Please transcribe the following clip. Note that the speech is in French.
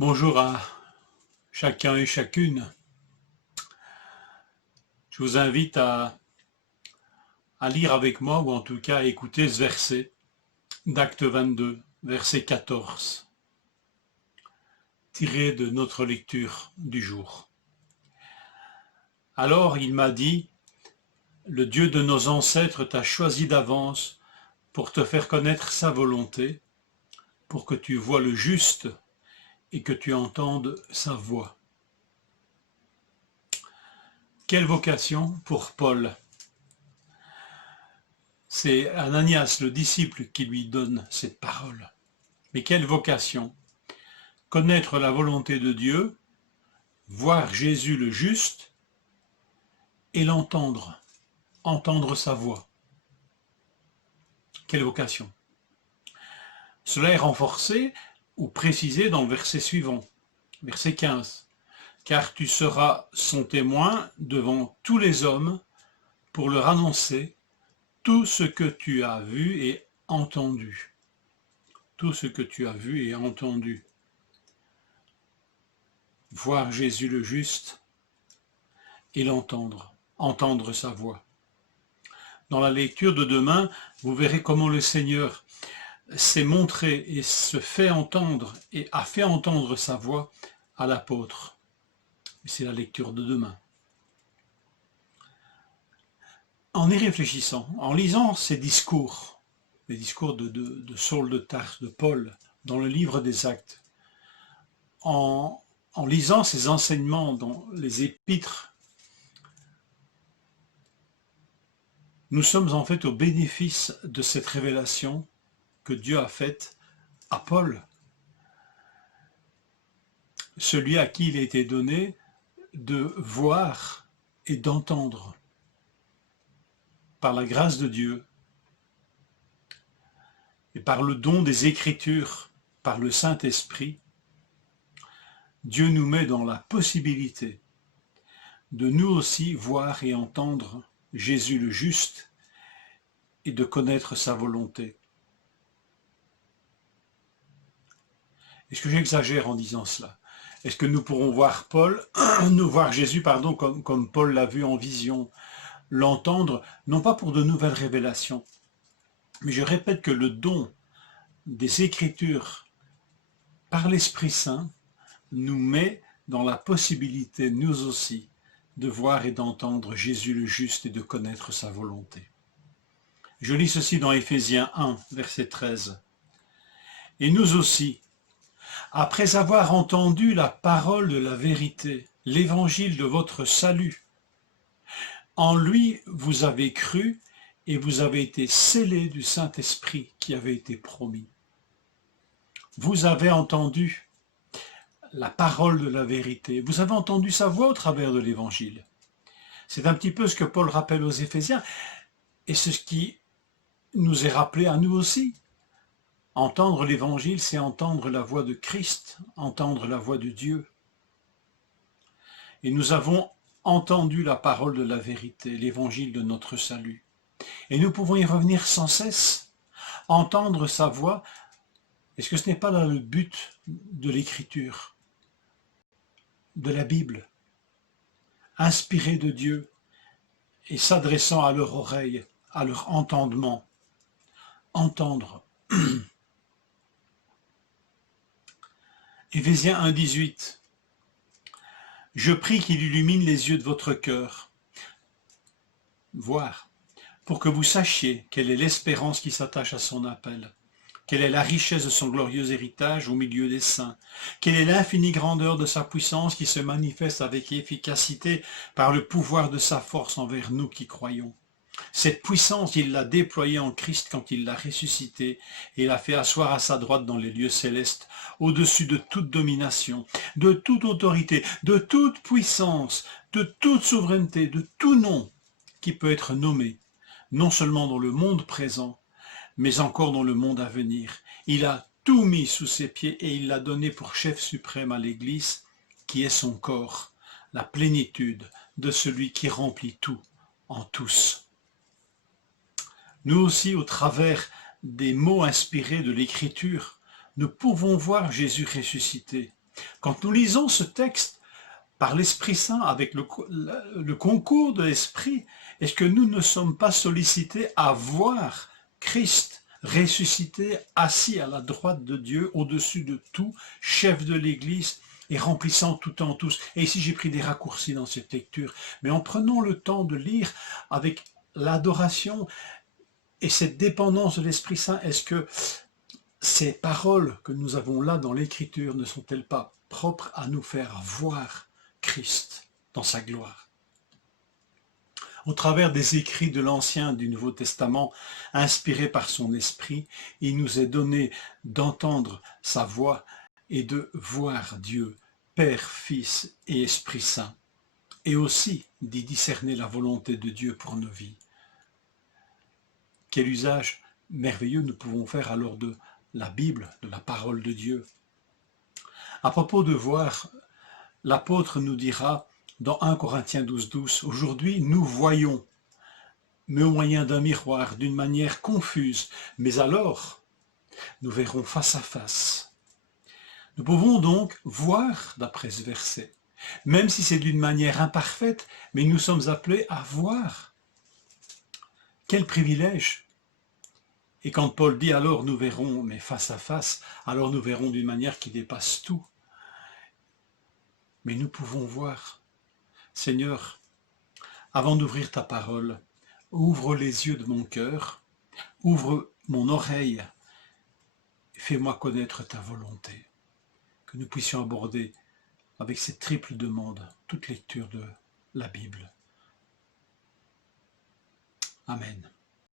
Bonjour à chacun et chacune. Je vous invite à lire avec moi, ou en tout cas à écouter ce verset d'Acte 22, verset 14, tiré de notre lecture du jour. Alors il m'a dit, le Dieu de nos ancêtres t'a choisi d'avance pour te faire connaître sa volonté, pour que tu voies le juste et que tu entendes sa voix. Quelle vocation pour Paul! C'est Ananias, le disciple, qui lui donne cette parole. Mais quelle vocation! Connaître la volonté de Dieu, voir Jésus le juste et l'entendre, entendre sa voix. Quelle vocation! Cela est renforcé ou précisé dans le verset suivant, verset 15. Car tu seras son témoin devant tous les hommes pour leur annoncer tout ce que tu as vu et entendu. Tout ce que tu as vu et entendu. Voir Jésus le juste et l'entendre, entendre sa voix. Dans la lecture de demain, vous verrez comment le Seigneur s'est montré et se fait entendre et a fait entendre sa voix à l'apôtre. C'est la lecture de demain. En y réfléchissant, en lisant ces discours, les discours de Saul de Tarse, de Paul, dans le livre des Actes, en lisant ces enseignements dans les épîtres, nous sommes en fait au bénéfice de cette révélation que Dieu a faite à Paul, celui à qui il a été donné de voir et d'entendre par la grâce de Dieu et par le don des Écritures, par le Saint-Esprit. Dieu nous met dans la possibilité de nous aussi voir et entendre Jésus le juste et de connaître sa volonté. Est-ce que j'exagère en disant cela? Est-ce que nous pourrons voir Jésus, comme Paul l'a vu en vision, l'entendre, non pas pour de nouvelles révélations, mais je répète que le don des Écritures par l'Esprit Saint nous met dans la possibilité, nous aussi, de voir et d'entendre Jésus le juste et de connaître sa volonté. Je lis ceci dans Éphésiens 1, verset 13. « Et nous aussi, après avoir entendu la parole de la vérité, l'évangile de votre salut, en lui vous avez cru et vous avez été scellés du Saint-Esprit qui avait été promis. Vous avez entendu la parole de la vérité, vous avez entendu sa voix au travers de l'évangile. » C'est un petit peu ce que Paul rappelle aux Éphésiens, et c'est ce qui nous est rappelé à nous aussi. Entendre l'évangile, c'est entendre la voix de Christ, entendre la voix de Dieu. Et nous avons entendu la parole de la vérité, l'évangile de notre salut. Et nous pouvons y revenir sans cesse, entendre sa voix. Est-ce que ce n'est pas là le but de l'Écriture, de la Bible, inspirée de Dieu et s'adressant à leur oreille, à leur entendement, entendre. Éphésiens 1, 18. Je prie qu'il illumine les yeux de votre cœur, voir, pour que vous sachiez quelle est l'espérance qui s'attache à son appel, quelle est la richesse de son glorieux héritage au milieu des saints, quelle est l'infinie grandeur de sa puissance qui se manifeste avec efficacité par le pouvoir de sa force envers nous qui croyons. Cette puissance, il l'a déployée en Christ quand il l'a ressuscité et l'a fait asseoir à sa droite dans les lieux célestes, au-dessus de toute domination, de toute autorité, de toute puissance, de toute souveraineté, de tout nom qui peut être nommé, non seulement dans le monde présent, mais encore dans le monde à venir. Il a tout mis sous ses pieds et il l'a donné pour chef suprême à l'Église, qui est son corps, la plénitude de celui qui remplit tout en tous. Nous aussi, au travers des mots inspirés de l'Écriture, nous pouvons voir Jésus ressuscité, Quand nous lisons ce texte par l'Esprit Saint, avec le concours de l'Esprit, est-ce que nous ne sommes pas sollicités à voir Christ ressuscité, assis à la droite de Dieu, au-dessus de tout, chef de l'Église et remplissant tout en tous? Et ici j'ai pris des raccourcis dans cette lecture, mais en prenant le temps de lire avec l'adoration et cette dépendance de l'Esprit Saint, est-ce que ces paroles que nous avons là dans l'Écriture ne sont-elles pas propres à nous faire voir Christ dans sa gloire? Au travers des écrits de l'Ancien et du Nouveau Testament, inspirés par son esprit, il nous est donné d'entendre sa voix et de voir Dieu, Père, Fils et Esprit Saint, et aussi d'y discerner la volonté de Dieu pour nos vies. Quel usage merveilleux nous pouvons faire alors de la Bible, de la parole de Dieu. À propos de voir, l'apôtre nous dira dans 1 Corinthiens 12, aujourd'hui nous voyons, mais au moyen d'un miroir, d'une manière confuse, mais alors nous verrons face à face. Nous pouvons donc voir d'après ce verset, même si c'est d'une manière imparfaite, mais nous sommes appelés à voir. Quel privilège! Et quand Paul dit alors nous verrons, mais face à face, alors nous verrons d'une manière qui dépasse tout. Mais nous pouvons voir. Seigneur, avant d'ouvrir ta parole, ouvre les yeux de mon cœur, ouvre mon oreille, fais-moi connaître ta volonté. Que nous puissions aborder avec cette triple demande toute lecture de la Bible. Amen.